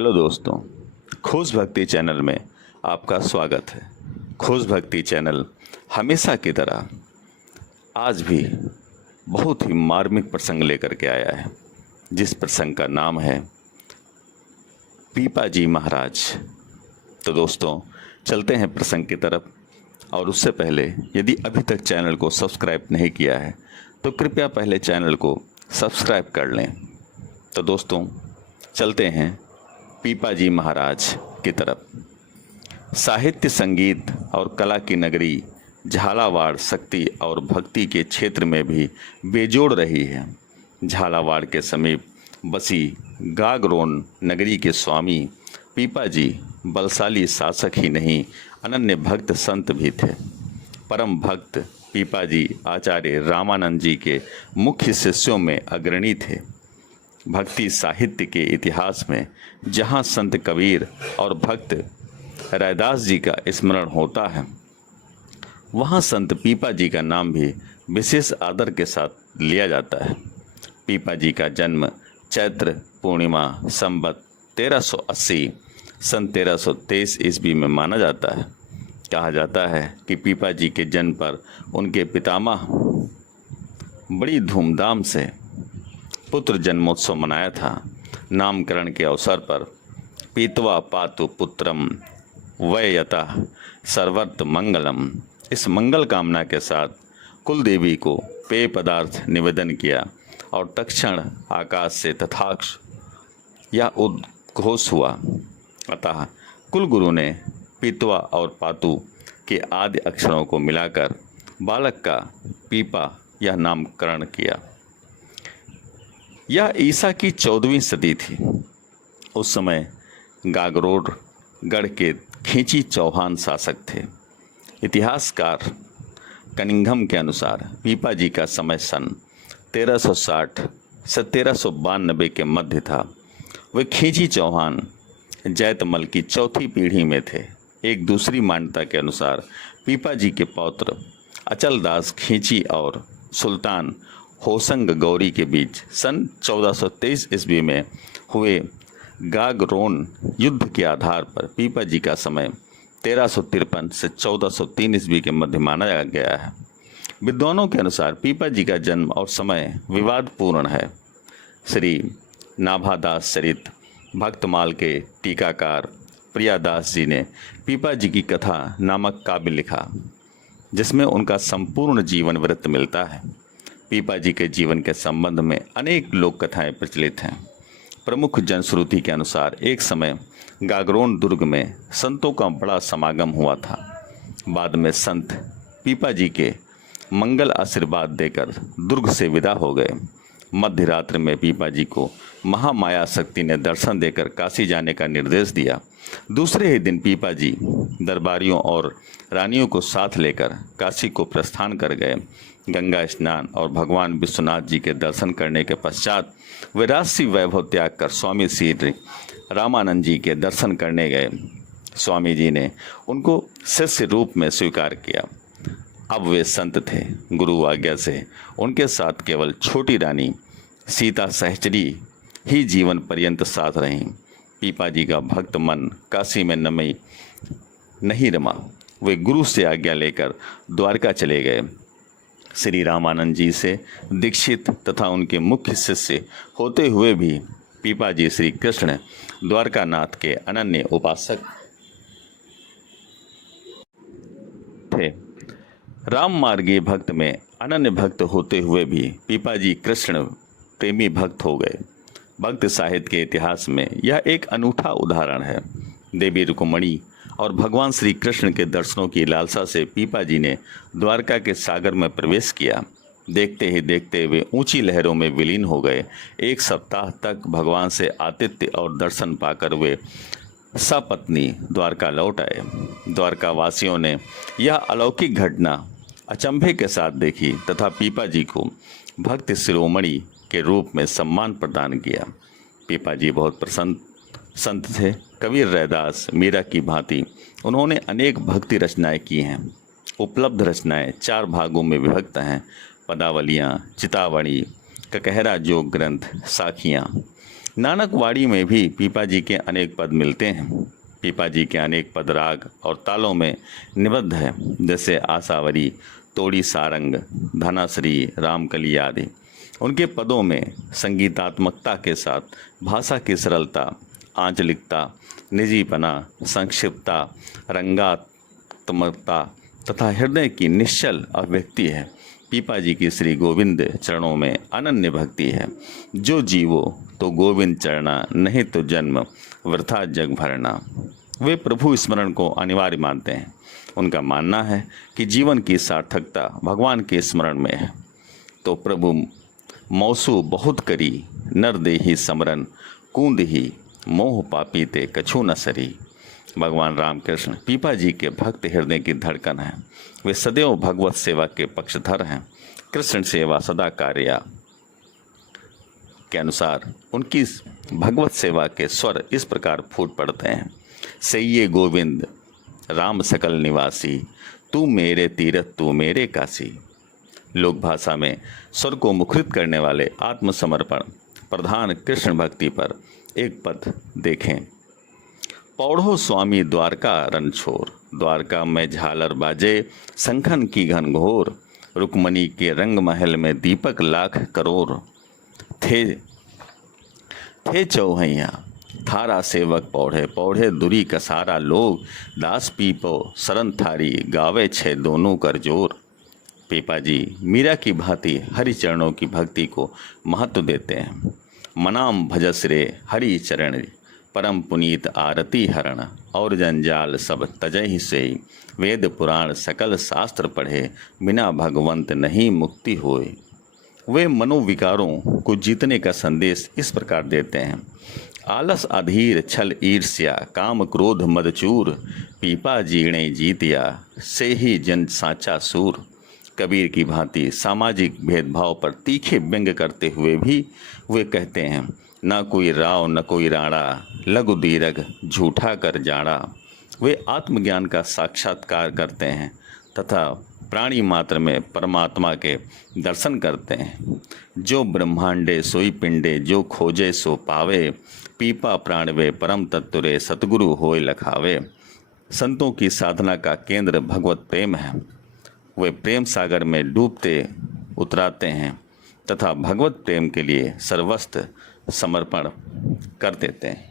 Hello दोस्तों, खोज भक्ति चैनल में आपका स्वागत है। खोज भक्ति चैनल हमेशा की तरह आज भी बहुत ही मार्मिक प्रसंग लेकर के आया है, जिस प्रसंग का नाम है पीपा जी महाराज। तो दोस्तों, चलते हैं प्रसंग की तरफ। और उससे पहले यदि अभी तक चैनल को सब्सक्राइब नहीं किया है तो कृपया पहले चैनल को सब्सक्राइब कर लें। तो दोस्तों, चलते हैं पीपा जी महाराज की तरफ। साहित्य, संगीत और कला की नगरी झालावाड़ शक्ति और भक्ति के क्षेत्र में भी बेजोड़ रही है। झालावाड़ के समीप बसी गागरोन नगरी के स्वामी पीपा जी बलशाली शासक ही नहीं, अनन्य भक्त संत भी थे। परम भक्त पीपा जी आचार्य रामानंद जी के मुख्य शिष्यों में अग्रणी थे। भक्ति साहित्य के इतिहास में जहाँ संत कबीर और भक्त रैदास जी का स्मरण होता है, वहाँ संत पीपा जी का नाम भी विशेष आदर के साथ लिया जाता है। पीपा जी का जन्म चैत्र पूर्णिमा संवत 1380 सन 1323 ईस्वी में माना जाता है। कहा जाता है कि पीपा जी के जन्म पर उनके पितामह बड़ी धूमधाम से पुत्र जन्मोत्सव मनाया था। नामकरण के अवसर पर पीतवा पातु पुत्रम वययतः सर्वर्थ मंगलम, इस मंगल कामना के साथ कुल देवी को पेय पदार्थ निवेदन किया और तत्क्षण आकाश से तथाक्ष यह उद्घोष हुआ। अतः कुलगुरु ने पीतवा और पातु के आदि अक्षरों को मिलाकर बालक का पीपा यह नामकरण किया। यह ईसा की 14वीं सदी थी। उस समय गागरोड गढ़ के खींची चौहान शासक थे। इतिहासकार कनिंघम के अनुसार पीपा जी का समय सन 1360 से 1392 के मध्य था। वे खींची चौहान जैतमल की चौथी पीढ़ी में थे। एक दूसरी मान्यता के अनुसार पीपा जी के पौत्र अचल दास खींची और सुल्तान होसंग गौरी के बीच सन 1423 ईस्वी में हुए गागरोन युद्ध के आधार पर पीपा जी का समय 1353 से 1403 ईस्वी के मध्य माना गया है। विद्वानों के अनुसार पीपा जी का जन्म और समय विवादपूर्ण है। श्री नाभादास चरित भक्तमाल के टीकाकार प्रियादास जी ने पीपा जी की कथा नामक काव्य लिखा, जिसमें उनका संपूर्ण जीवन वृत्त मिलता है। पीपा जी के जीवन के संबंध में अनेक लोक कथाएं प्रचलित हैं। प्रमुख जनश्रुति के अनुसार एक समय गागरोन दुर्ग में संतों का बड़ा समागम हुआ था। बाद में संत पीपा जी के मंगल आशीर्वाद देकर दुर्ग से विदा हो गए। मध्य रात्रि में पीपा जी को महामाया शक्ति ने दर्शन देकर काशी जाने का निर्देश दिया। दूसरे ही दिन पीपा जी दरबारियों और रानियों को साथ लेकर काशी को प्रस्थान कर गए। गंगा स्नान और भगवान विश्वनाथ जी के दर्शन करने के पश्चात वे राजसी वैभव त्याग कर स्वामी श्री रामानंद जी के दर्शन करने गए। स्वामी जी ने उनको शिष्य रूप में स्वीकार किया। अब वे संत थे। गुरु आज्ञा से उनके साथ केवल छोटी रानी सीता सहचरी ही जीवन पर्यंत साथ रहीं। पीपा जी का भक्त मन काशी में नहीं रमा। वे गुरु से आज्ञा लेकर द्वारका चले गए। श्री रामानंद जी से दीक्षित तथा उनके मुख्य शिष्य होते हुए भी पीपा जी श्री कृष्ण द्वारकानाथ के अनन्य उपासक थे। राम मार्गीय भक्त में अनन्य भक्त होते हुए भी पीपा जी कृष्ण प्रेमी भक्त हो गए। भक्त साहित्य के इतिहास में यह एक अनूठा उदाहरण है। देवी रुक्मिणी और भगवान श्री कृष्ण के दर्शनों की लालसा से पीपा जी ने द्वारका के सागर में प्रवेश किया। देखते ही देखते वे ऊंची लहरों में विलीन हो गए। एक सप्ताह तक भगवान से आतिथ्य और दर्शन पाकर वे सपत्नी द्वारका लौट आए। द्वारका वासियों ने यह अलौकिक घटना अचंभे के साथ देखी तथा पीपा जी को भक्त शिरोमणि के रूप में सम्मान प्रदान किया। पीपा जी बहुत प्रसन्न संत थे। कबीर रैदास मीरा की भांति उन्होंने अनेक भक्ति रचनाएं की हैं। उपलब्ध रचनाएं 4 भागों में विभक्त हैं: पदावलियाँ, चितावणी, ककहरा जोग ग्रंथ, साखियाँ। नानकवाड़ी में भी पीपा जी के अनेक पद मिलते हैं। पीपा जी के अनेक पद राग और तालों में निबद्ध है, जैसे आसावरी, तोड़ी सारंग, धनाश्री, रामकली आदि। उनके पदों में संगीतात्मकता के साथ भाषा की सरलता, आंचलिकता, निजीपना, संक्षिप्तता, रंगात्मकता तथा हृदय की निश्चल अभिव्यक्ति है। पीपा जी की श्री गोविंद चरणों में अनन्य भक्ति है। जो जीवो तो गोविंद चरना, नहीं तो जन्म वृथा जग भरना। वे प्रभु स्मरण को अनिवार्य मानते हैं। उनका मानना है कि जीवन की सार्थकता भगवान के स्मरण में है। तो प्रभु मौसू बहुत करी, नर देही समरन, कूंद ही मोह पापी ते कछु न सरी। भगवान रामकृष्ण पीपा जी के भक्त हृदय की धड़कन है। वे सदैव भगवत सेवा के पक्षधर हैं। कृष्ण सेवा सदा कार्या के अनुसार उनकी भगवत सेवा के स्वर इस प्रकार फूट पड़ते हैं। सैये गोविंद राम सकल निवासी, तू मेरे तीरथ तू मेरे काशी। लोक भाषा में स्वर को मुखरित करने वाले आत्मसमर्पण प्रधान कृष्ण भक्ति पर एक पद देखें। पौढ़ो स्वामी द्वारका रणछोर, द्वारका में झालर बाजे शंखन की घनघोर। रुक्मणी के रंग महल में दीपक लाख करोड़। थे चौहैया थारा सेवक पौढ़े, पौढ़े दुरी कसारा लोग। दास पीपो सरन थारी, गावे छे दोनों कर जोर। पीपा जी मीरा की भांति हरि चरणों की भक्ति को महत्व देते हैं। मनाम भजसरे हरि चरण, परम पुनीत आरती हरण। और जंजाल सब तजहि से, वेद पुराण सकल शास्त्र पढ़े। बिना भगवंत नहीं मुक्ति होए। वे मनोविकारों को जीतने का संदेश इस प्रकार देते हैं। आलस अधीर छल ईर्ष्या, काम क्रोध मदचूर। पीपा जीणे जीतिया, से ही जन साचा सूर। कबीर की भांति सामाजिक भेदभाव पर तीखे व्यंग करते हुए भी वे कहते हैं, न कोई राव न कोई राणा, लघु दीर्घ झूठा कर जाड़ा। वे आत्मज्ञान का साक्षात्कार करते हैं तथा प्राणी मात्र में परमात्मा के दर्शन करते हैं। जो ब्रह्मांडे सोई पिंडे, जो खोजे सो पावे। पीपा प्राणवे परम तत्वरे, सतगुरु होय लखावे। संतों की साधना का केंद्र भगवत प्रेम है। वे प्रेम सागर में डूबते उतराते हैं तथा भगवत प्रेम के लिए सर्वस्व समर्पण कर देते हैं।